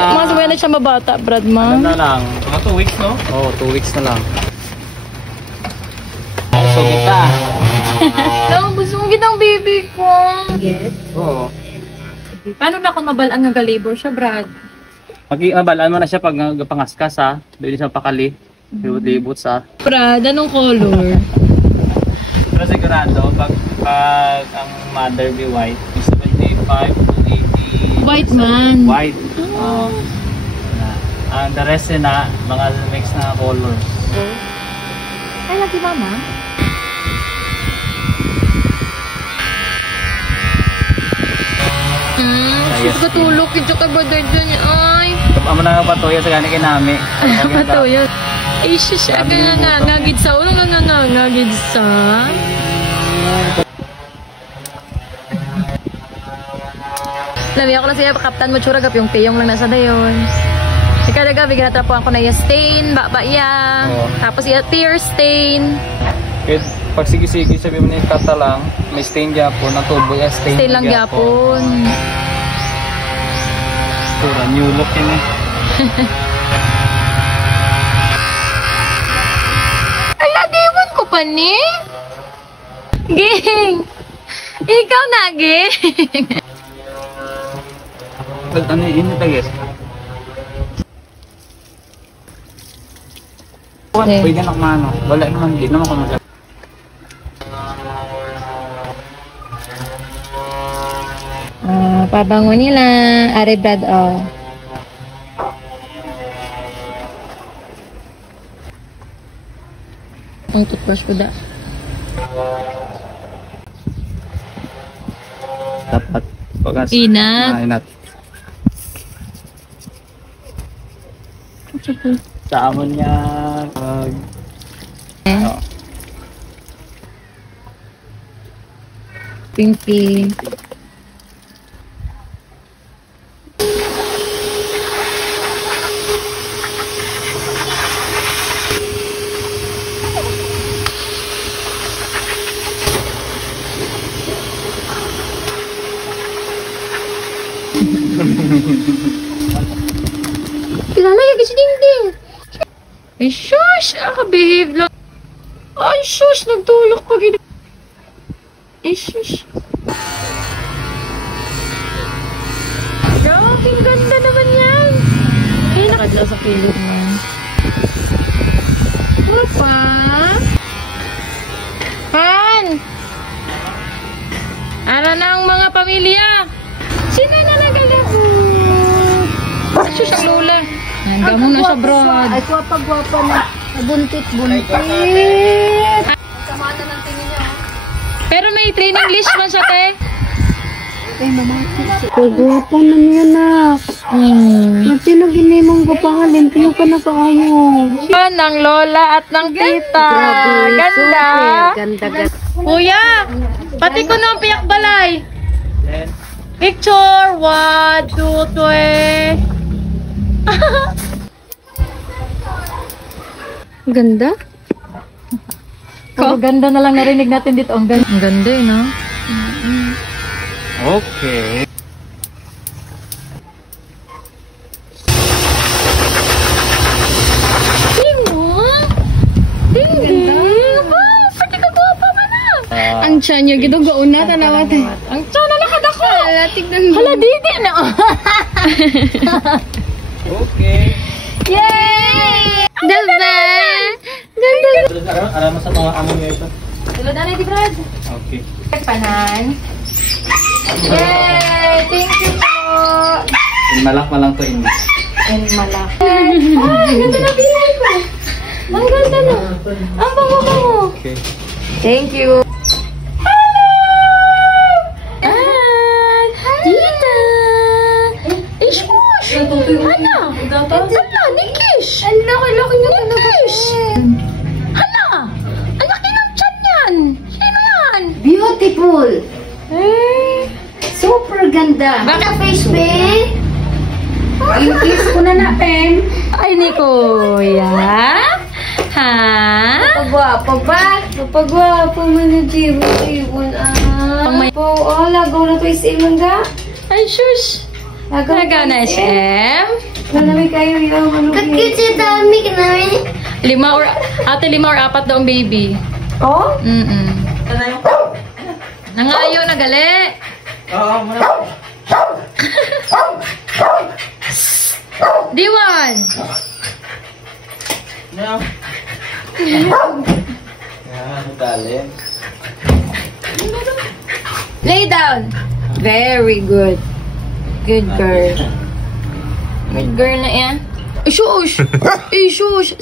Mga sabay na siya mabata, Brad, ma. Ano na lang? Mga 2 weeks, no? Oo, 2 weeks na lang. So, kita. Gusto mo kitang baby ko. Yes. Oo. Paano na kung mabalaan nga galibor siya, Brad? Mabalaan mo na siya pag pangaskas, ha? Doon siya pakali. Libot sa. Brad, anong color? Pero sigurado, pag ang mother be white, 75 to 80. White man. White. Ang the rest na, mga mix na colors. Ay, lagi mama. Katulog ito ka ba dyan? Ay. Amo na patuyo sa ganit kinami. Patuyo. Ay, siya ka na nangagid sa. Ulo na nangagid sa. Lami ako lang siya, Kaptan Matsura, gap yung piyong lang nasa dayon. Ikadaga, bigyan natrapuan ko na yung stain, baba-iya. Tapos yung tear stain. Kahit pag sige-sige, sabi mo na yung kata lang, may stain gyapon, ang tubo yung stain. Stain lang gyapon. Tura, new look yun eh. Ala, diwan ko pa ni. Ging! Ikaw na, Ging! Ano yun ito, guys? Pwede na kumano. Wala naman, hindi naman kumano. Pabango nila. Are, Brad, oh. Ang toothbrush ko da. Dapat. Inat. Inat. Sa amon niya. Pinky. Kilala yung si Dingding. Ay, shush! Behave lang. Ay, shush! Nagtulok pa gina. Ay, shush. Grabe, ang ganda naman yan. Ay, nakadlaw sa kilid mo. Papa? Pan! Ara na ang mga pamilya. Sino na nagalaho? Shush, ang lola. Hanggang mo na sa broad. Ay, gwapa-gwapa na. Buntit-buntit. Sama na ng tingin niya. Pero may training list man sa te. Ay, mamati. Gwapa na niya na. Magtinagin mong gwapa limpyo ka na kaayo. Ng lola at ng tita. Ganda. Ganda. Kuya, pati ko ng piyak balay. Picture. 1, 2, 3. Ganda? Ganda na lang narinig natin dito. Ang ganda eh, no? Okay. Pati ka guwapa man ah. Ang tiyan niya, gidugo na tanawat eh. Ang tiyan na lakad ako. Hala, tignan mo. Hala, didi na. Okay. Yay! Diba? Ganda. Alam mo sa mga amo niya ito? Tulad na rin, Brad. Okay. Panan. Yay! Thank you po. Malak na lang to ini. And malak. Ay, ganda na pinay ko. Ang ganda na. Ang bango-bango. Okay. Thank you. Hello! Tita! Ishmush! Hala! Hala, Nikish! Ang laki-laki na Nikish! Hala! Ang laki ng tiyan yan! Sino yan? Beautiful. Super ganda. Baka face, be? I-kiss ko na na, Pen. Ay, ni Kuya? Ha? Pagwapo ba? Pagwapo mo na Jiwon. Pang may... Po, lagaw na to isimang ga. Ay, shush! Nagaw na SM. Nanami kayo yung ano. Kakit siya dami ka namin. 5 or 4 daw ang baby. Oh? Nangayaw na gali. Oo, muna. Diwan. Yan, talent. Lay down. Very good. Good girl. Good girl na yan. Shush! Shush!